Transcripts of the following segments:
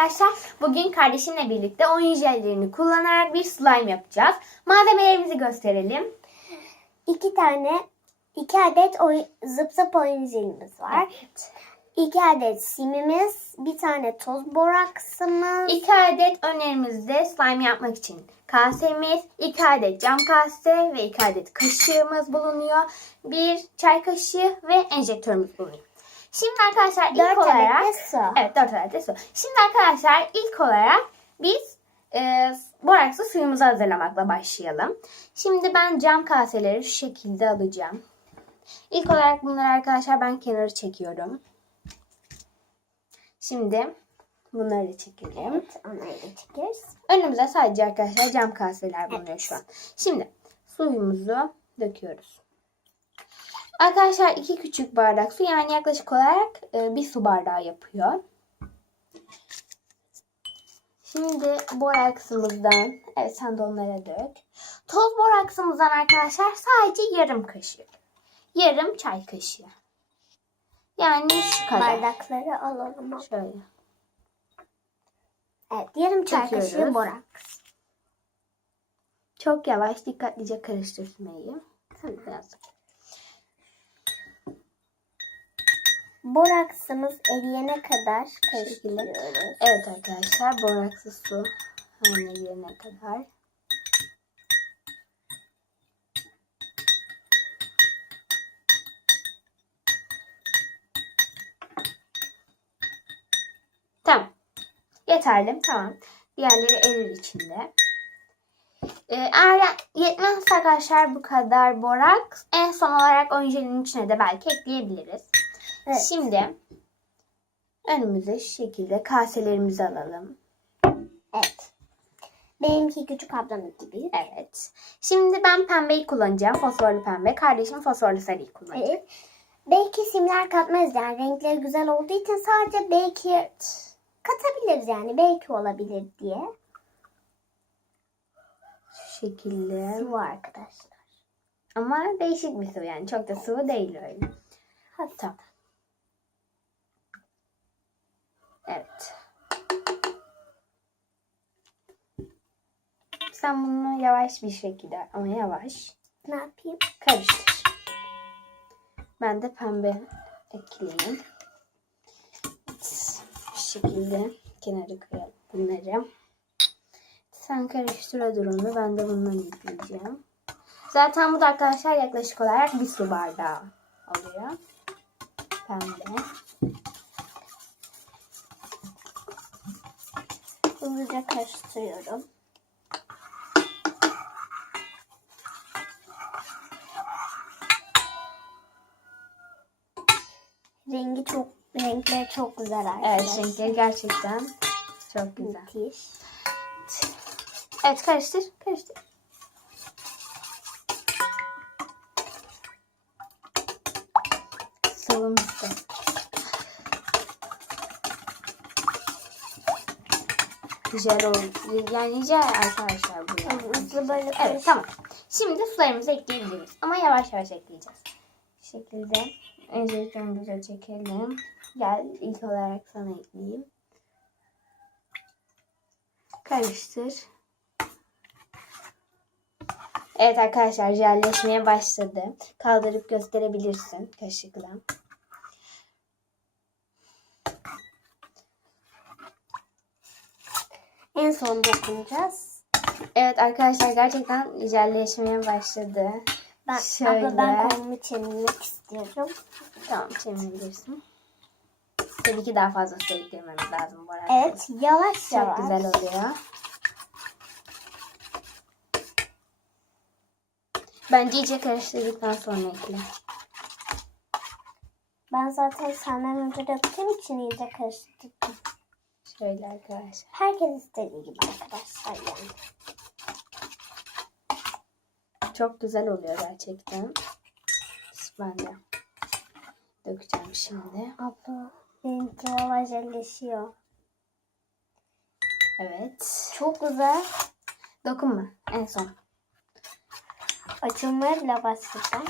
arkadaşlar. Bugün kardeşimle birlikte oyun jellerini kullanarak bir slime yapacağız. Malzemelerimizi gösterelim. 2 adet zıp zıp oyun jelimiz var. Evet. 2 adet simimiz, bir tane toz boraksımız. 2 adet önerimizde slime yapmak için kasemiz, 2 adet cam kase ve 2 adet kaşığımız bulunuyor. 1 çay kaşığı ve enjektörümüz bulunuyor. Şimdi arkadaşlar 4 adet de su. Evet, 4 adet de su. Şimdi arkadaşlar ilk olarak biz borakslı suyumuzu hazırlamakla başlayalım. Şimdi ben cam kaseleri şu şekilde alacağım. İlk olarak bunları arkadaşlar ben kenara çekiyorum. Şimdi bunları çekelim. Evet, onları da çekeriz. Önümüzde sadece arkadaşlar cam kaseler bulunuyor şu an. Şimdi suyumuzu döküyoruz. Arkadaşlar 2 küçük bardak su, yani yaklaşık olarak 1 su bardağı yapıyor. Şimdi boraksımızdan, evet sen de onlara dök. Toz boraksımızdan arkadaşlar sadece yarım kaşık. Yarım çay kaşığı. Yani şu kadar. Bardakları alalım. Şöyle. Evet, yarım çay Döküyoruz. kaşığı boraks. Çok yavaş, dikkatlice karıştırmayı. Biraz. Boraksımız eriyene kadar karıştırıyoruz. Evet arkadaşlar, borakslı su haline gelene kadar. Tamam. Yeterli. Tamam. Diğerleri erir içinde. Eğer yetmezse arkadaşlar bu kadar boraks, en son olarak oyun jelinin içine de belki ekleyebiliriz. Evet. Şimdi önümüze şu şekilde kaselerimizi alalım. Evet. Benimki küçük ablamın gibi. Evet. Şimdi ben pembeyi kullanacağım. Fosforlu pembe. Kardeşim fosforlu sarıyı kullanacak. Evet. Belki simler katmayız, yani renkleri güzel olduğu için sadece belki katabiliriz, yani belki olabilir diye. Şu şekilde. Sıvı arkadaşlar. Ama değişik bir sıvı, yani çok da sıvı değil öyle. Hadi. Tamam. Evet. Sen bunu yavaş bir şekilde, ama yavaş Ne yapayım? karıştır. Ben de pembe ekleyeyim. Bu şekilde kenara koyalım bunları. Sen karıştır durumda. Ben de bundan ekleyeceğim. Zaten bu da arkadaşlar yaklaşık olarak 1 su bardağı oluyor. Pembe. Hızlıca karıştırıyorum. Renkleri çok güzel arkadaşlar. Evet, renkleri gerçekten çok güzel. Müthiş. Evet, karıştır. Karıştır. Sıvımızda. Güzel oldu. Yani güzel arkadaşlar bu. Hızlı böyle Evet, tamam. Şimdi sularımızı ekleyebiliriz. Ama yavaş yavaş ekleyeceğiz. Bu şekilde enjektörümüzü çekelim. Gel, ilk olarak sana ekleyeyim. Karıştır. Evet arkadaşlar, jelleşmeye başladı. Kaldırıp gösterebilirsin kaşıkla. En son dokunacağız. Evet arkadaşlar, gerçekten jelleşmeye başladı. Abla ben kolumu çevirmek istiyorum. Tamam, çevirebilirsin. Tabii ki daha fazla su eklememiz lazım bu arada. Evet, yavaş Çok yavaş. güzel oluyor. Bence iyice karıştırdıktan sonra ekle. Ben zaten senden önce döktüğüm için iyice karıştırdım. Şöyle arkadaşlar. Herkes istediği gibi arkadaşlar yani. Çok güzel oluyor gerçekten. Ben de dökeceğim şimdi. Abla benimki valla jelleşiyor. Evet. Çok güzel. Dokunma en son. Açılmaya bile başladı.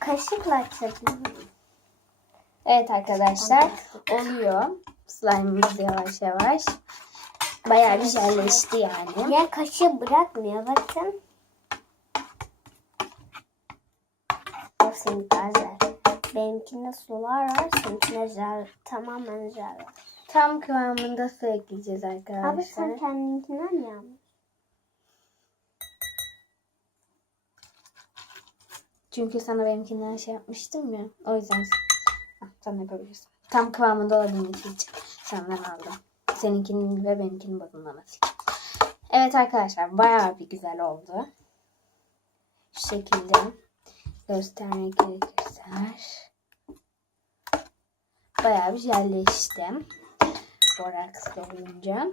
Kaşıkla açabilirim. Evet arkadaşlar, oluyor. Slime'ımız yavaş yavaş. Bayağı bir jelleşti yani. Ya kaşığı bırakmıyor bakın. O senin tarzlar. Benimkinde sular var. Seninkinde jel. Tamamen jel var. Tam kıvamında su ekleyeceğiz Abi arkadaşlar. sen kendinkinden mi yapmışsın? Çünkü sana benimkinden şey yapmıştım ya. O yüzden sen yapabilirsin. Tam kıvamında olabilmesi için senden aldım. Seninkinin ve benimkinin bozulmaması için. Evet arkadaşlar, bayağı bir güzel oldu. Şu şekilde göstermek gerekirse. Bayağı bir jelleşti. Boraksla olunca.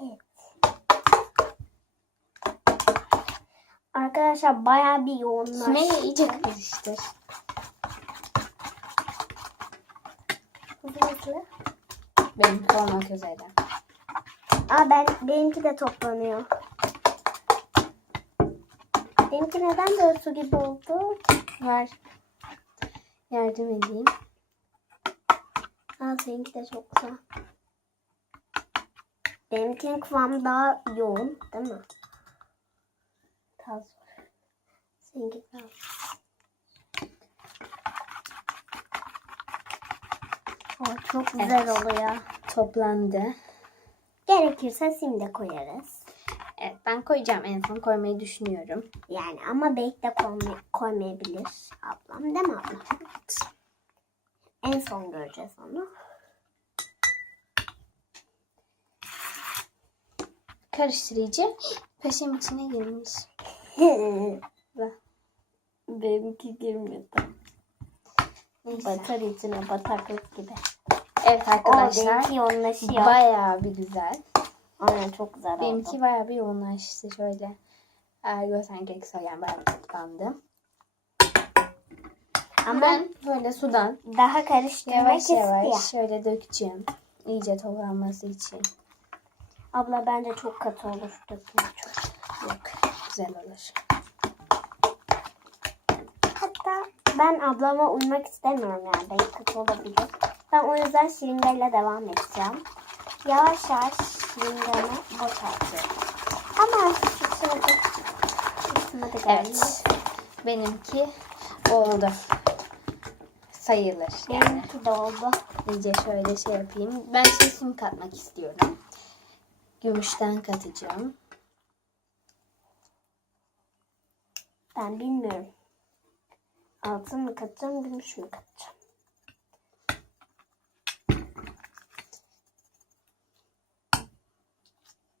Evet. Arkadaşlar bayağı bir yoğunlaştı. Sümeyye iyice karıştır. Hızlı. Benimki olmak üzere. Benimki de toplanıyor. Benimki neden böyle su gibi oldu? Ver. Yardım edeyim. Seninki de çok güzel. Benimkinin kıvamı daha yoğun, değil mi? Taz var. Seninki daha. Çok güzel oluyor. Toplandı. Gerekirse sim de koyarız. Evet, ben koyacağım. En son koymayı düşünüyorum. Yani ama belki de koymayabilir ablam, değil mi abla? En son göreceğiz onu. Karıştırıcı peşin içine girmiş. Benimki girmedi. Neyse. Batar içine bataklık gibi. Evet arkadaşlar. Benimki yoğunlaşıyor. Bayağı bir güzel. Aynen çok güzel oldu. Benimki bayağı bir yoğunlaştı. Şöyle göstermek gerekirse yani bayağı bir toplandı. Ama Ben böyle sudan daha karıştırmak yavaş istiyor. yavaş şöyle dökeceğim. İyice toplanması için. Abla bence çok katı olur. Dökme çok. Yok, güzel olur. Hatta ben ablama uymak istemiyorum yani. Belki katı olabilir. Ben o yüzden şırıngayla devam edeceğim. Yavaş yavaş şırıngamı boşaltıyorum. Ama şu sırada üstüme de geldi. Evet. Benimki oldu. Sayılır yani. Benimki de oldu. İyice şöyle şey yapayım. Ben sim katmak istiyorum. Gümüşten katacağım. Ben bilmiyorum. Altın mı katacağım, gümüş mü katacağım?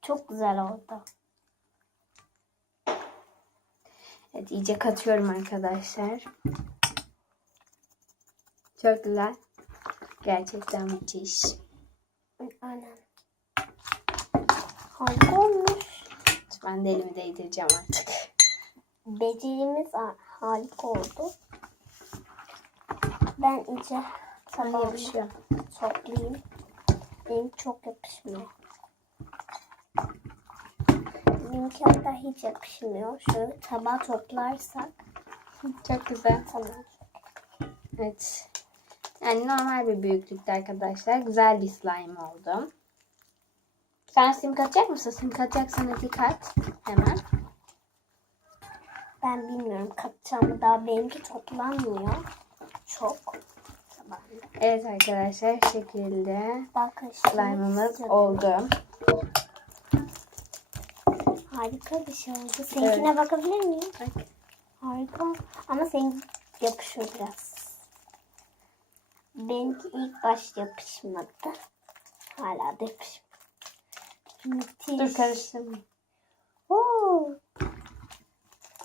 Çok güzel oldu. Evet, iyice katıyorum arkadaşlar. Çok güzel. Gerçekten müthiş. Aynen. Harika olmuş. Ben de elimi değdireceğim artık. Becerimiz harika oldu. Ben iyice Ay, tabağımı yapışıyor. toplayayım. Benim çok yapışmıyor. Benimki hatta hiç yapışmıyor. Şöyle tabağı toplarsak Çok güzel. tamam. Evet. Yani normal bir büyüklükte arkadaşlar. Güzel bir slime oldu. Sen sim katacak mısın? Sim katacaksan hadi kat. Hemen. Ben bilmiyorum katacağımı, daha benimki toplanmıyor. Çok. Tabağımda. Evet arkadaşlar, şu şekilde Daha karıştırmak slime'ımız istiyorum. oldu. Harika bir şey oldu. Seninkine bakabilir miyim? Bak. Harika. Ama senin yapışıyor biraz. Benimki ilk baş yapışmadı. Hala da yapışmıyor. Müthiş. Dur karıştırma. Oo.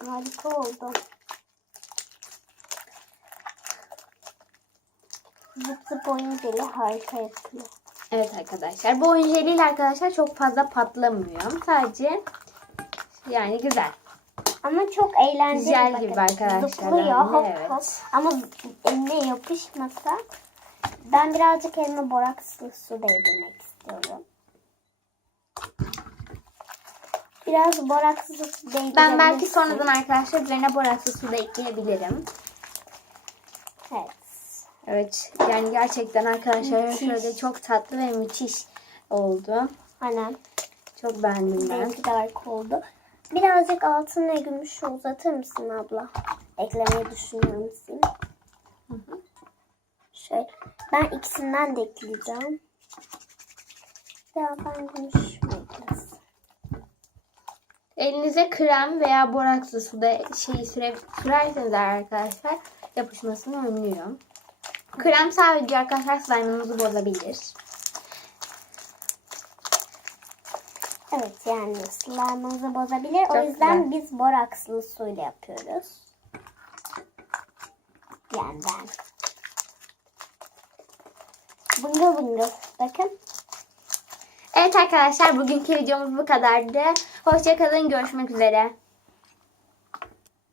Harika oldu. Zıp zıp oyun jeli harika yapıyor. Evet arkadaşlar. Bu oyun jeliyle arkadaşlar çok fazla patlamıyor. Sadece yani güzel. Ama çok eğlenceli. Jel bakın. gibi arkadaşlar. Zıplıyor Yani, hop evet. hop. Ama eline yapışmasa ben birazcık elime borakslı su değdirmek istiyorum. Biraz borakslı su değdirebilirsin. Ben belki sonradan arkadaşlar üzerine borakslı su da ekleyebilirim. Evet. Evet yani gerçekten arkadaşlar Müthiş. şöyle çok tatlı ve müthiş oldu. Aynen. Çok beğendim ben. Benimki de harika oldu. Birazcık altın ve gümüşü uzatır mısın abla? Eklemeyi düşünüyorum senin. Şöyle. Ben ikisinden de ekleyeceğim. Birazdan gümüş eklesin. Elinize krem veya borakslı suda sürerseniz arkadaşlar yapışmasını önlüyor. Krem sadece arkadaşlar slime'ınızı bozabilir. Evet yani slime'ımızı bozabilir. O Çok yüzden güzel. biz borakslı suyla yapıyoruz. Yani ben. Bıngıl bıngıl. Bakın. Evet arkadaşlar bugünkü videomuz bu kadardı. Hoşça kalın, görüşmek üzere.